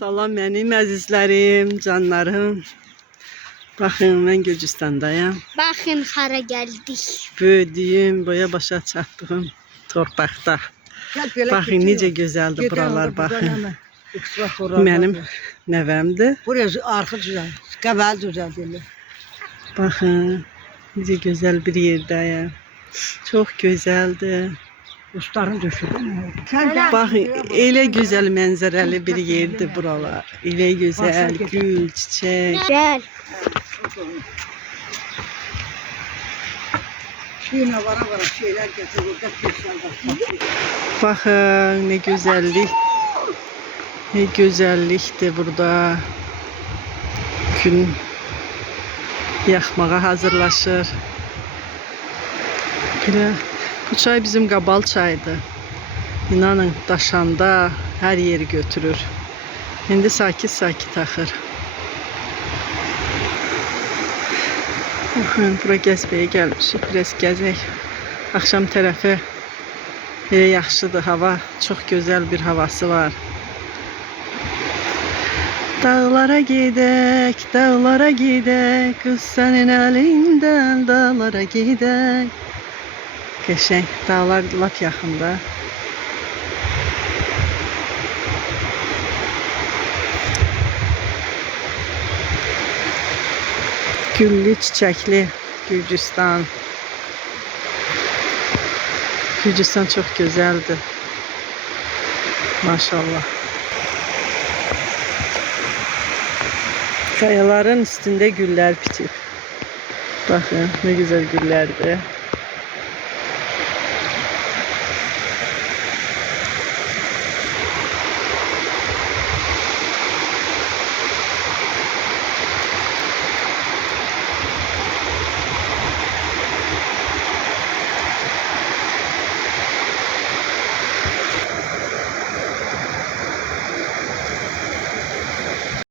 Salam mənim əzizlərim, canlarım. Baxın, mən Gürcüstandayam. Baxın, hara gəldik. Böyüdüyüm, boya başa çatdığım torpaqda. Baxın, necə gözəldir buralar, baxın. Mənim nəvəmdir. Burası arxa düzəl, qəbəl düzəldilir. Baxın, necə gözəl bir yerdəyəm. Çox gözəldir. Ustaların düşür. Baxın, elə gözəl mənzərəli bir yerdir buralar. Elə gözəl, gül, çiçək. Gəl. Şirinə vara şeylər gətirir, burada Baxın, nə gözəllik. Nə gözəllikdir burada. Gün yaxmağa hazırlaşır. Belə, bu çay bizim Qabal çayıdır. İnanın, daşanda hər yeri götürür. İndi sakit-sakit axır. Baxın, bura gəzməyə gəlmişik. Biraz gəzək. Axşam tərəfi elə yaxşıdır hava. Çox gözəl bir havası var. Dağlara gedək, dağlara gedək, qız sənin əlindən dağlara gedək. Qəşəng, dağlar lap yaxında. Güllü, çiçəkli Gürcüstan. Gürcüstan çox gözəldir. Maşallah. Kayaların üstünde güller bitib. Baxın, nə gözəl güllərdir.